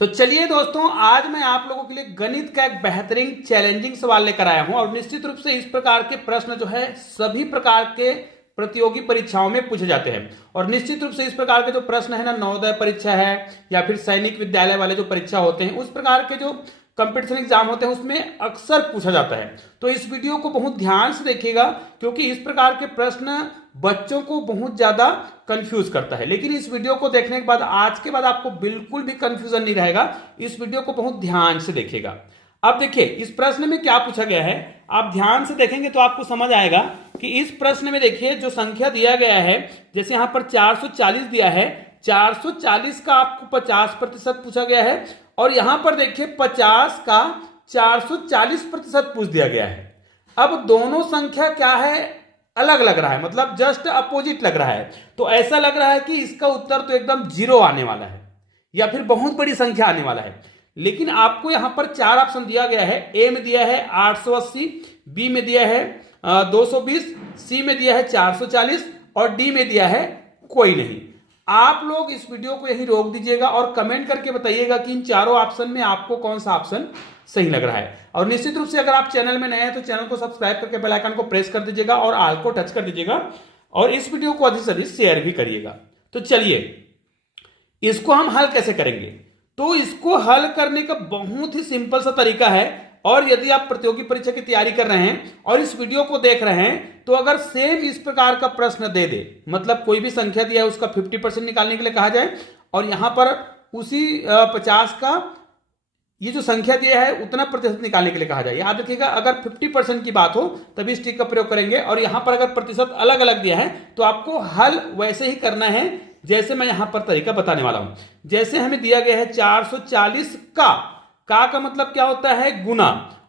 तो चलिए दोस्तों, आज मैं आप लोगों के लिए गणित का एक बेहतरीन चैलेंजिंग सवाल लेकर आया हूं और निश्चित रूप से इस प्रकार के प्रश्न जो है सभी प्रकार के प्रतियोगी परीक्षाओं में पूछे जाते हैं। और निश्चित रूप से इस प्रकार के जो प्रश्न है ना, नवोदय परीक्षा है या फिर सैनिक विद्यालय वाले जो परीक्षा होते हैं, उस प्रकार के जो कंपटीशन एग्जाम होते हैं उसमें अक्सर पूछा जाता है। तो इस वीडियो को बहुत ध्यान से देखिएगा, क्योंकि इस प्रकार के प्रश्न बच्चों को बहुत ज्यादा कंफ्यूज करता है। लेकिन इस वीडियो को देखने के बाद, आज के बाद आपको बिल्कुल भी कंफ्यूजन नहीं रहेगा। इस वीडियो को बहुत ध्यान से देखिएगा। अब देखिए इस प्रश्न में क्या पूछा गया है, आप ध्यान से देखेंगे तो आपको समझ आएगा कि इस प्रश्न में देखिए जो संख्या दिया गया है, जैसे यहां पर 440 दिया है, 440 का आपको 50% पूछा गया है और यहां पर देखिए 50 का 440% पूछ दिया गया है। अब दोनों संख्या क्या है, अलग लग रहा है, मतलब जस्ट अपोजिट लग रहा है। तो ऐसा लग रहा है कि इसका उत्तर तो एकदम जीरो आने वाला है या फिर बहुत बड़ी संख्या आने वाला है। लेकिन आपको यहां पर चार ऑप्शन दिया गया है। ए में दिया है 880, बी में दिया है 220, सी में दिया है 440 और डी में दिया है कोई नहीं। आप लोग इस वीडियो को यहीं रोक दीजिएगा और कमेंट करके बताइएगा कि इन चारों ऑप्शन में आपको कौन सा ऑप्शन सही लग रहा है। और निश्चित रूप से अगर आप चैनल में नए हैं तो चैनल को सब्सक्राइब करके बेल आइकन को प्रेस कर दीजिएगा और ऑल को टच कर दीजिएगा और इस वीडियो को अधिक से अधिक शेयर भी करिएगा। तो चलिए इसको हम हल कैसे करेंगे। तो इसको हल करने का बहुत ही सिंपल सा तरीका है। और यदि आप प्रतियोगी परीक्षा की तैयारी कर रहे हैं और इस वीडियो को देख रहे हैं, तो अगर सेम इस प्रकार का प्रश्न दे दे, मतलब कोई भी संख्या दिया है उसका 50% निकालने के लिए कहा जाए और यहां पर उसी 50 का ये जो संख्या दिया है उतना प्रतिशत निकालने के लिए कहा जाए। याद रखिएगा, अगर 50% की बात हो तभी इस ट्रिक का प्रयोग करेंगे और यहां पर अगर प्रतिशत अलग अलग दिया है तो आपको हल वैसे ही करना है जैसे मैं यहां पर तरीका बताने वाला हूं। जैसे हमें दिया गया है 440 का मतलब क्या होता है, गुना,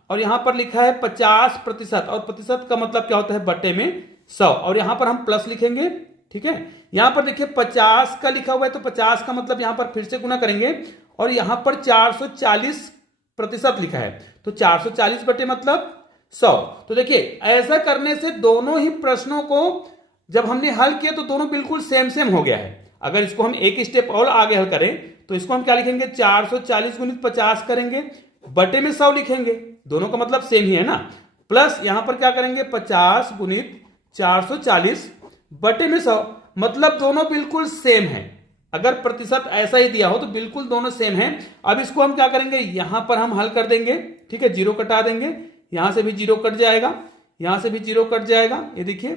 और यहां पर लिखा है 50% और प्रतिशत का मतलब क्या होता है, बटे में 100, और यहां पर हम प्लस लिखेंगे। ठीक है, यहां पर देखिए 50 का लिखा हुआ है तो 50 का मतलब यहां पर फिर से गुना करेंगे और यहां पर 440% लिखा है तो 440 बटे मतलब 100। तो देखिए ऐसा करने से दोनों ही प्रश्नों को जब हमने हल किया तो दोनों बिल्कुल सेम सेम हो गया है। अगर इसको हम एक स्टेप और आगे हल करें तो इसको हम क्या लिखेंगे, 440 गुणित 50 करेंगे, बटे में 100 लिखेंगे, दोनों का मतलब सेम ही है ना। प्लस यहां पर क्या करेंगे, 50 गुणित 440 बटे में 100, मतलब दोनों बिल्कुल सेम है। अगर प्रतिशत ऐसा ही दिया हो तो बिल्कुल दोनों सेम है। अब इसको हम क्या करेंगे, यहां पर हम हल कर देंगे। ठीक है, जीरो कटा देंगे, यहां से भी जीरो कट जाएगा, यहां से भी जीरो कट जाएगा। ये देखिए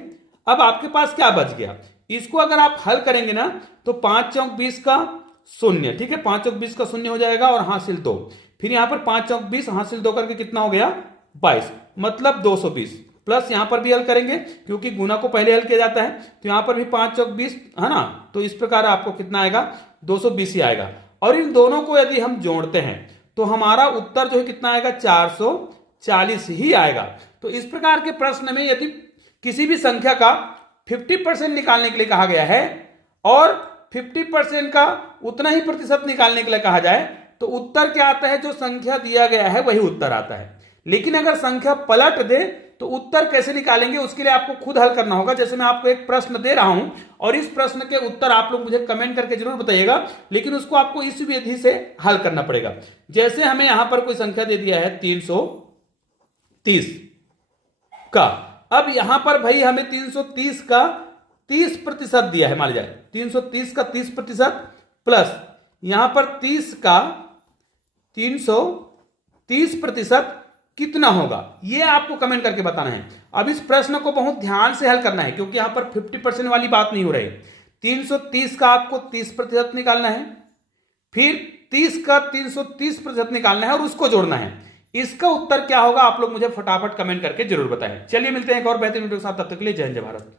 अब आपके पास क्या बच गया। इसको अगर आप हल करेंगे ना तो 5 चौक 20 का शून्य, ठीक है, 5 चौक 20 का शून्य हो जाएगा और हासिल 2, फिर यहां पर 5 चौक 20 हासिल 2 करके कितना हो गया, 22, मतलब 220। प्लस यहां पर भी हल करेंगे क्योंकि गुना को पहले हल किया जाता है, तो यहां पर भी 5 चौक 20 है ना, तो इस प्रकार आपको कितना आएगा, 220 ही आएगा। और इन दोनों को यदि हम जोड़ते हैं तो हमारा उत्तर जो है कितना आएगा, 440 ही आएगा। तो इस प्रकार के प्रश्न में यदि किसी भी संख्या का 50% निकालने के लिए कहा गया है और 50% का उतना ही प्रतिशत निकालने के लिए कहा जाए तो उत्तर क्या आता है, जो संख्या दिया गया है वही उत्तर आता है। लेकिन अगर संख्या पलट दे तो उत्तर कैसे निकालेंगे, उसके लिए आपको खुद हल करना होगा। जैसे मैं आपको एक प्रश्न दे रहा हूं और इस प्रश्न के उत्तर आप लोग मुझे कमेंट करके जरूर बताइएगा, लेकिन उसको आपको इस विधि से हल करना पड़ेगा। जैसे हमें यहां पर कोई संख्या दे दिया है 330 का, अब यहां पर भाई हमें 330 का 30% दिया है, मान लीजिए 330 का 30% प्लस यहां पर 30 का 330% कितना होगा, यह आपको कमेंट करके बताना है। अब इस प्रश्न को बहुत ध्यान से हल करना है क्योंकि यहां पर 50% वाली बात नहीं हो रही। 330 का आपको 30% निकालना है, फिर 30 का 330% निकालना है और उसको जोड़ना है। इसका उत्तर क्या होगा आप लोग मुझे फटाफट कमेंट करके जरूर बताएं। चलिए मिलते हैं एक और बेहतरीन वीडियो के साथ, तब तक के लिए जय हिंद जय भारत।